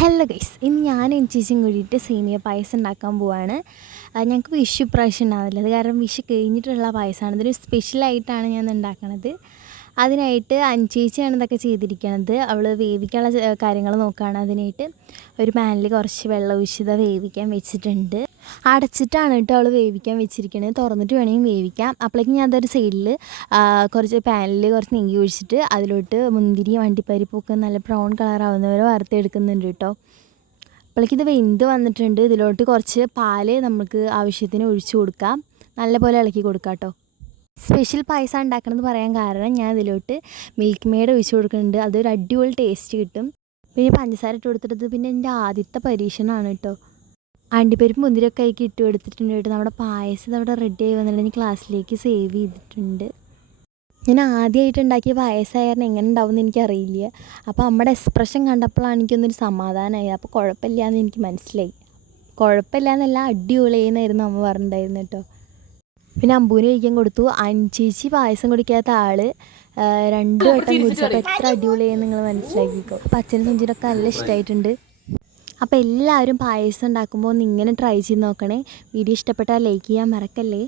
Hello guys, ഇന്ന് ഞാനും ചേച്ചിയും കൂടിയിട്ട് സേമിയ പായസം ഉണ്ടാക്കാൻ പോവാണ്. ഞങ്ങൾക്ക് വിഷു പ്രാവശ്യം ഉണ്ടാവില്ല, അത് കാരണം വിഷു കഴിഞ്ഞിട്ടുള്ള പായസമാണ്. ഇതൊരു സ്പെഷ്യലായിട്ടാണ് ഞാൻ ഉണ്ടാക്കണത്. അതിനായിട്ട് ചേച്ചിയാണ് ഇതൊക്കെ ചെയ്തിരിക്കുന്നത്. അവൾ വേവിക്കാനുള്ള കാര്യങ്ങൾ നോക്കുകയാണ്. അതിനായിട്ട് ഒരു പാനിൽ കുറച്ച് വെള്ളം ഒഴിച്ച് വേവിക്കാൻ വെച്ചിട്ടുണ്ട്. അടച്ചിട്ടാണ് കേട്ടോ അവൾ വേവിക്കാൻ വെച്ചിരിക്കുന്നത്. തുറന്നിട്ട് വേണമെങ്കിൽ വേവിക്കാം. അപ്പോഴേക്കും ഞാൻ അതൊരു സൈഡിൽ കുറച്ച് പാനിൽ കുറച്ച് നെയ്യ് ഒഴിച്ചിട്ട് അതിലോട്ട് മുന്തിരി അണ്ടിപ്പരിപ്പൊക്കെ നല്ല ബ്രൗൺ കളറാവുന്നവരെ വറുത്തെടുക്കുന്നുണ്ട് കേട്ടോ. അപ്പോഴേക്കും ഇത് വെന്ത് വന്നിട്ടുണ്ട്. ഇതിലോട്ട് കുറച്ച് പാല് നമുക്ക് ആവശ്യത്തിന് ഒഴിച്ചു കൊടുക്കാം. നല്ലപോലെ ഇളക്കി കൊടുക്കാം കേട്ടോ. സ്പെഷ്യൽ പായസം ഉണ്ടാക്കണമെന്ന് പറയാൻ കാരണം ഞാൻ ഇതിലോട്ട് മിൽക്ക് മെയ്ഡ് ഒഴിച്ച് കൊടുക്കുന്നുണ്ട്. അതൊരു അടിപൊളി ടേസ്റ്റ് കിട്ടും. പിന്നെ പഞ്ചസാര ഇട്ട് കൊടുത്തിട്ട് പിന്നെ എൻ്റെ ആദ്യത്തെ പരീക്ഷണമാണ് കേട്ടോ. അണ്ടിപ്പരിപ്പ് മുന്തിരിയൊക്കെ ആക്കി ഇട്ട് കൊടുത്തിട്ടുണ്ട് കേട്ടോ. നമ്മുടെ പായസം അവിടെ റെഡി ആയി വന്നിട്ട് ഞാൻ ക്ലാസ്സിലേക്ക് സേവ് ചെയ്തിട്ടുണ്ട്. ഞാൻ ആദ്യമായിട്ട് ഉണ്ടാക്കിയ പായസമായിരുന്നു, എങ്ങനെ ഉണ്ടാവും എന്ന് എനിക്കറിയില്ല. അപ്പോൾ നമ്മുടെ എക്സ്പ്രഷൻ കണ്ടപ്പോഴാണ് എനിക്കൊന്നൊരു സമാധാനമായി. അപ്പോൾ കുഴപ്പമില്ല എന്ന് എനിക്ക് മനസ്സിലായി. കുഴപ്പമില്ല എന്നല്ല, അടിപൊളിയെന്നായിരുന്നു അമ്മ പറഞ്ഞിട്ടുണ്ടായിരുന്നു കേട്ടോ. പിന്നെ അമ്പൂന് കഴിക്കാൻ കൊടുത്തു. ചേച്ചി പായസം കുടിക്കാത്ത ആൾ 2 വട്ടം കുടിച്ചപ്പോൾ എത്ര അടിപൊളിയായെന്ന് നിങ്ങൾ മനസ്സിലാക്കിക്കോ. അപ്പോൾ അച്ഛനും സഞ്ചിനൊക്കെ നല്ല ഇഷ്ടമായിട്ടുണ്ട്. അപ്പോൾ എല്ലാവരും പായസം ഉണ്ടാക്കുമ്പോൾ ഒന്ന് ഇങ്ങനെ ട്രൈ ചെയ്ത് നോക്കണേ. വീഡിയോ ഇഷ്ടപ്പെട്ടാൽ ലൈക്ക് ചെയ്യാൻ മറക്കല്ലേ.